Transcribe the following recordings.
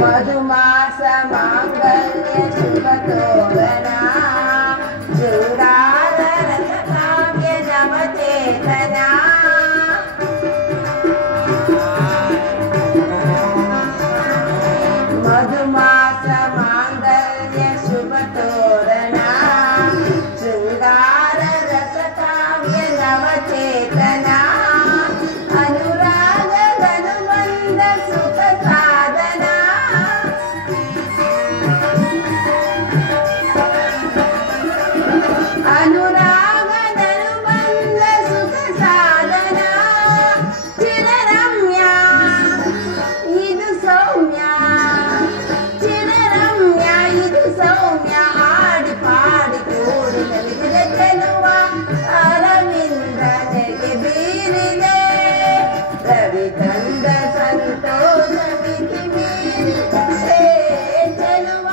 ಮಧುಮಾಸ ಮಾಂಗಲ್ಯ ಶುಭ ತೋರಣ ಶೃಂಗಾರ ರಸ ಕಾವ್ಯ ನವಚೇತನ ಮಧುಮಾಸ ಮಾಂಗಲ್ಯ ಶುಭ ತೋರಣ ಶೃಂಗಾರ ರಸ ಕಾವ್ಯ ನವಚೇತನ ಅನುರಾಗ ಧನುಬಂಧ ಸುಖ ಸಾಧನ ಅನುರಾಗ ಧನುಬಂಧ ಸುಖ ಸಾಧನ ಚಿರರಮ್ಯ ಇದು ಸೌಮ್ಯ ಚಿರರಮ್ಯ ಇದು ಸೌಮ್ಯ ಆಡಿ ಪಾಡಿ ಕೂಡಿ ನಲಿಸಿದ ಚೆಲುವ ಅರವಿಂದನೆಗೆ ಬೀರಿದೆ ರವಿ ತಂದ ಸಂತೋಷ ಮಿತಿ ಮೀರಿದೆ ಚೆಲುವ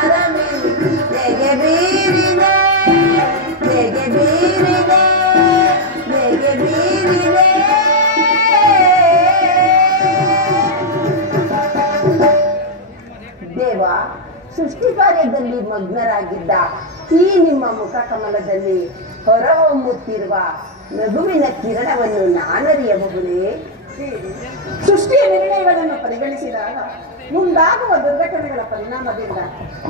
ಅರವಿಂದನೆಗೆ ಬೀರಿದೆ ನೆಗೆ ಬೀರಿದೆ ನೆಗೆ ಬೀರಿದೆ ದೇವ ಸೃಷ್ಟಿ ಕಾರ್ಯದಲ್ಲಿ ಮಗ್ನರಾಗಿದ್ದ ಈ ನಿಮ್ಮ ಮುಖ ಕಮಲದಲ್ಲಿ ಹೊರಹೊಮ್ಮುತ್ತಿರುವ ನಗುವಿನ ಕಿರಣವನ್ನು ನಾನರಿಯಬಹುದೇ? ಸೃಷ್ಟಿಯ ನಿರ್ಣಯಗಳನ್ನು ಪರಿಗಣಿಸಿದಾಗ ಮುಂದಾಗುವ ದುರ್ಘಟನೆಗಳ ಪರಿಣಾಮದಿಂದ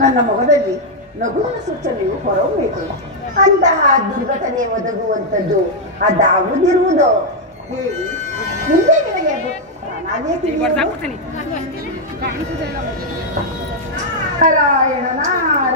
ನನ್ನ ಮೊಗದಲ್ಲಿ ನಗುವಿನ ಸೂಚನೆಯು ಹೊರಹೊಮ್ಮಿತು. ಅಂತಹ ದುರ್ಘಟನೆ ಒದಗುವಂಥದ್ದು ಅದಾವುದಿರುವುದೋ ಹೇಳಿ, ಮುಂದೆ ನಿನಗೆ ನಾನೇ ತಿಳಿಯುವುದು. ನಾರಾಯಣ ನಾರಾಯಣ